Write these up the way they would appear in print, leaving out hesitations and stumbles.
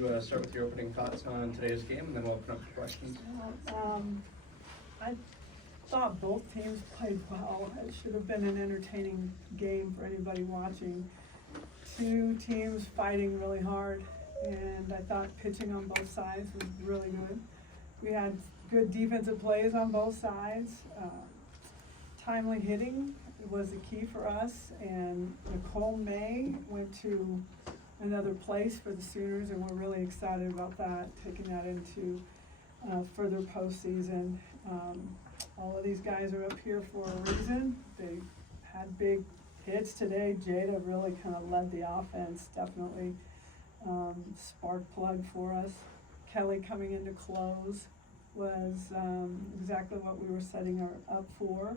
you start with your opening thoughts on today's game, and then we'll open up for questions. I thought both teams played well. It should have been an entertaining game for anybody watching. Two teams fighting really hard, and I thought pitching on both sides was really good. We had good defensive plays on both sides. Timely hitting was the key for us, and Nicole May went to another place for the Sooners, and we're really excited about that, taking that into further postseason. All of these guys are up here for a reason. They had big hits today. Jayda really kind of led the offense, definitely spark plug for us. Kelly coming into close was exactly what we were setting her up for.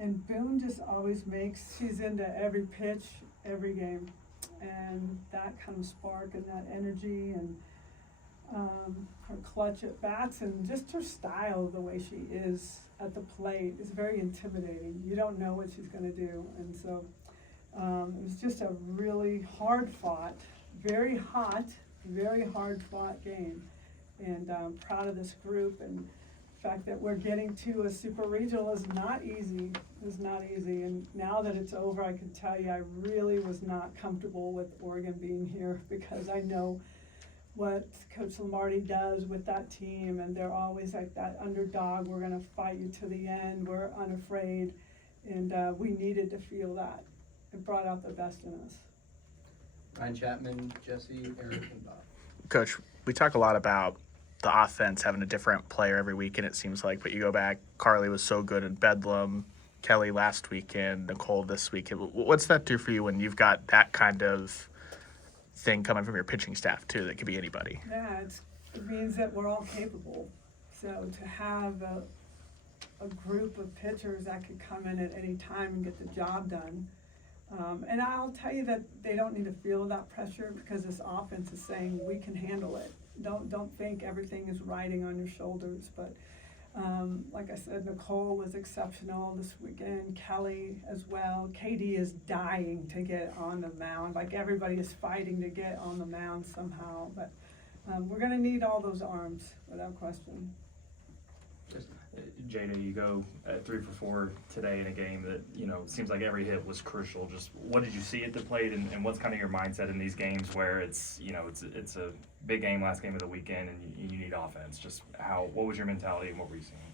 And Boone just always she's into every pitch, every game. And that kind of spark and that energy and her clutch at bats and just her style, the way she is at the plate is very intimidating. You don't know what she's going to do. And so it was just a really hard fought, very hot, very hard fought game. And I'm proud of this group, and the fact that we're getting to a super regional is not easy. It's not easy. And now that it's over, I can tell you I really was not comfortable with Oregon being here, because I know what Coach Lamarty does with that team, and they're always like that underdog. We're going to fight you to the end. We're unafraid, and we needed to feel that. It brought out the best in us. Ryan Chapman, Jesse, Eric, and Bob. Coach, we talk a lot about the offense having a different player every weekend, it seems like, but you go back, Carly was so good in Bedlam, Kelly last weekend, Nicole this weekend. What's that do for you when you've got that kind of thing coming from your pitching staff too, that could be anybody? Yeah, it means that we're all capable. So to have a group of pitchers that could come in at any time and get the job done. And I'll tell you that they don't need to feel that pressure, because this offense is saying we can handle it. Don't think everything is riding on your shoulders. But like I said, Nicole was exceptional this weekend. Kelly as well. Katie is dying to get on the mound. Like, everybody is fighting to get on the mound somehow. But we're going to need all those arms without question. Jayda, you go 3 for 4 today in a game that, seems like every hit was crucial. Just what did you see at the plate, and what's kind of your mindset in these games where it's a big game, last game of the weekend, and you need offense? Just what was your mentality, and what were you seeing?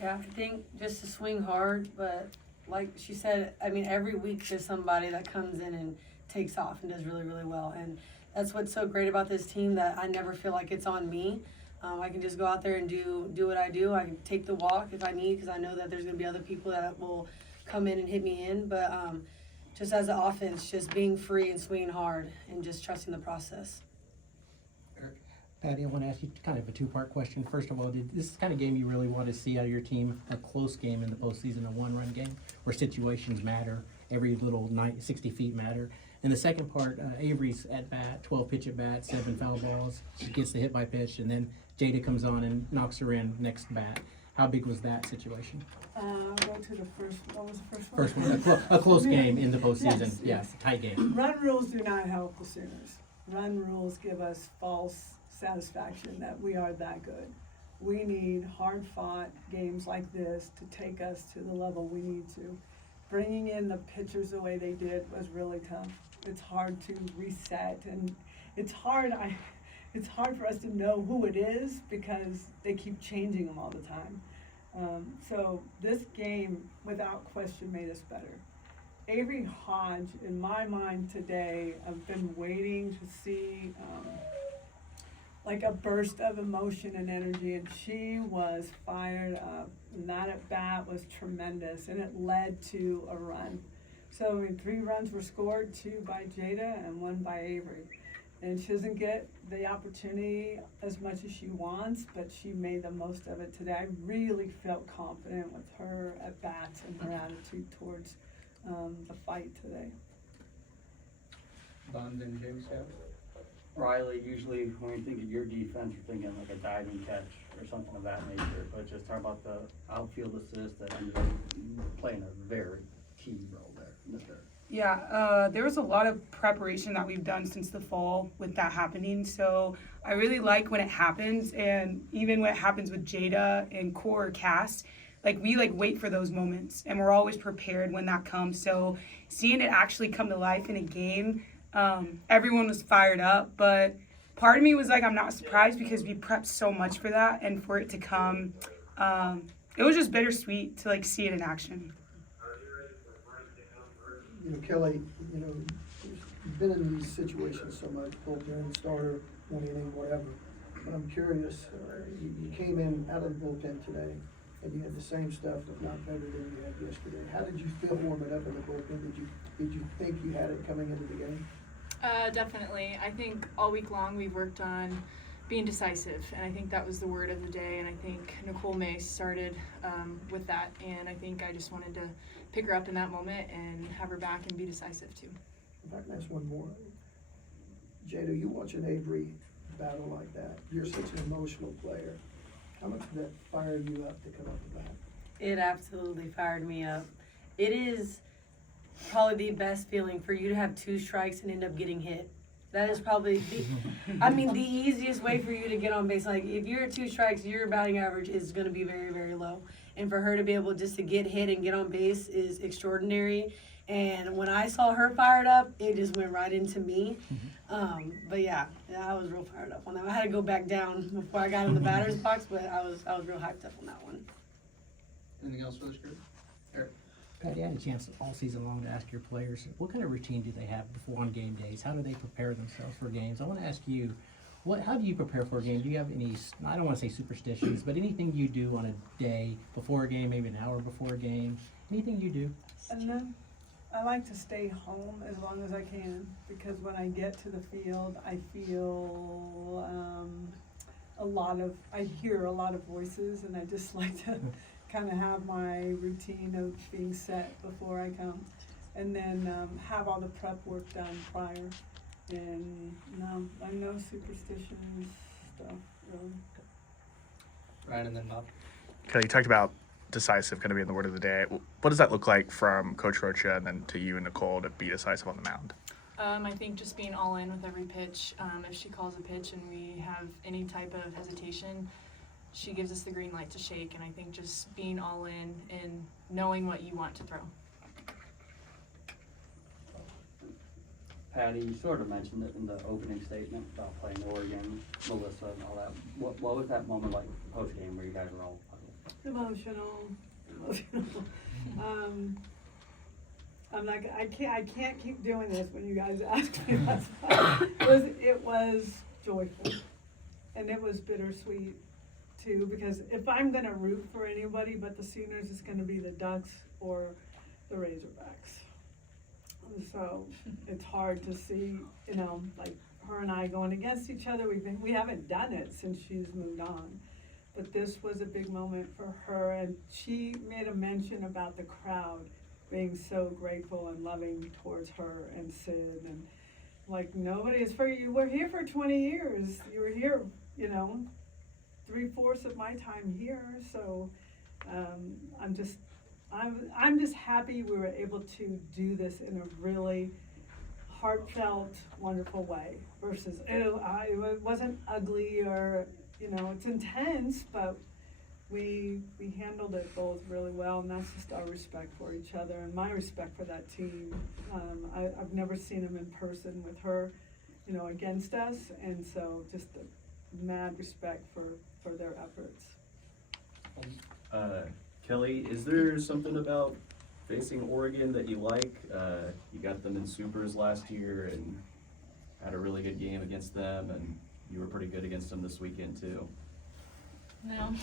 Yeah, I think just to swing hard, but like she said, I mean, every week there's somebody that comes in and takes off and does really, really well. And that's what's so great about this team, that I never feel like it's on me. I can just go out there and do what I do. I can take the walk if I need, because I know that there's going to be other people that will come in and hit me in. But just as an offense, just being free and swinging hard and just trusting the process. Patty, I want to ask you kind of a two-part question. First of all, did this is the kind of game you really want to see out of your team, a close game in the postseason, a one-run game where situations matter, every little 60 feet matter? And the second part, Avery's at bat, 12 pitch at bat, 7 foul balls. She gets the hit by pitch, and then Jayda comes on and knocks her in next bat. How big was that situation? I'll go to the first. What was the first one? First one, a close game in the postseason. Yes, Yeah, yes. tight game. Run rules do not help the Sooners. Run rules give us false satisfaction that we are that good. We need hard-fought games like this to take us to the level we need to. Bringing in the pitchers the way they did was really tough. It's hard to reset, and it's hard for us to know who it is, because they keep changing them all the time. So this game, without question, made us better. Avery Hodge, in my mind today, I've been waiting to see like a burst of emotion and energy, and she was fired up. And that at bat was tremendous, and it led to a run. So, I mean, 3 runs were scored, 2 by Jayda and 1 by Avery. And she doesn't get the opportunity as much as she wants, but she made the most of it today. I really felt confident with her at bats and her attitude towards the fight today. Bond and James have. Rylie, usually when you think of your defense, you're thinking like a diving catch or something of that nature. But just talk about the outfield assist that ended up playing a very key role there in the third. Yeah, there was a lot of preparation that we've done since the fall with that happening. So I really like when it happens, and even when it happens with Jayda and core cast, like we wait for those moments, and we're always prepared when that comes. So seeing it actually come to life in a game, everyone was fired up, but part of me was like, I'm not surprised because we prepped so much for that, and for it to come, it was just bittersweet to see it in action. Kelly, you've been in these situations so much, bullpen, starter, one inning, whatever. But I'm curious, you came in out of the bullpen today, and you had the same stuff, if not better than you had yesterday. How did you feel warming up in the bullpen? Did you think you had it coming into the game? Definitely. I think all week long we've worked on being decisive, and I think that was the word of the day, and I think Nicole May started with that, and I think I just wanted to pick her up in that moment and have her back and be decisive too. If I can ask one more. Jayda, you watch an Avery battle like that. You're such an emotional player. How much did that fire you up to come up the bat? It absolutely fired me up. It is probably the best feeling for you to have 2 strikes and end up getting hit. That is probably the easiest way for you to get on base. Like, if you're at 2 strikes, your batting average is going to be very, very low. And for her to be able just to get hit and get on base is extraordinary. And when I saw her fired up, it just went right into me. But yeah, I was real fired up on that. I had to go back down before I got in the batter's box, but I was real hyped up on that one. Anything else for this group? Eric? Patty, I had a chance all season long to ask your players, what kind of routine do they have before on game days? How do they prepare themselves for games? I want to ask you, how do you prepare for a game? Do you have any, I don't want to say superstitions, but anything you do on a day before a game, maybe an hour before a game? Anything you do? And then I like to stay home as long as I can, because when I get to the field, I feel I hear a lot of voices, and I just like to kind of have my routine of being set before I come, and then have all the prep work done prior. And no superstitions stuff, really. Ryan and then Bob. Kelly, you talked about decisive going to be in the word of the day. What does that look like from Coach Rocha and then to you and Nicole to be decisive on the mound? I think just being all in with every pitch. If she calls a pitch and we have any type of hesitation, she gives us the green light to shake, and I think just being all in and knowing what you want to throw. Patty, you sort of mentioned it in the opening statement about playing Oregon, Melissa, and all that. What was that moment like post game where you guys were all Emotional. I can't keep doing this when you guys ask me. That's why. It was joyful, and it was bittersweet too, because if I'm gonna root for anybody but the Sooners, it's gonna be the Ducks or the Razorbacks. So it's hard to see, her and I going against each other. We haven't done it since she's moved on. But this was a big moment for her, and she made a mention about the crowd being so grateful and loving towards her and Sid, and nobody is for you. We're here for 20 years. You were here, 3/4 of my time here. So I'm just happy we were able to do this in a really heartfelt, wonderful way. Versus it wasn't ugly or. It's intense, but we handled it both really well, and that's just our respect for each other and my respect for that team. I've never seen them in person with her, against us, and so just a mad respect for their efforts. Kelly, is there something about facing Oregon that you like? You got them in supers last year and had a really good game against them, and you were pretty good against them this weekend too. No,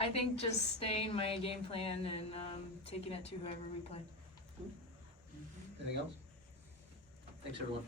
I think just staying my game plan and taking it to whoever we play. Anything else? Thanks, everyone.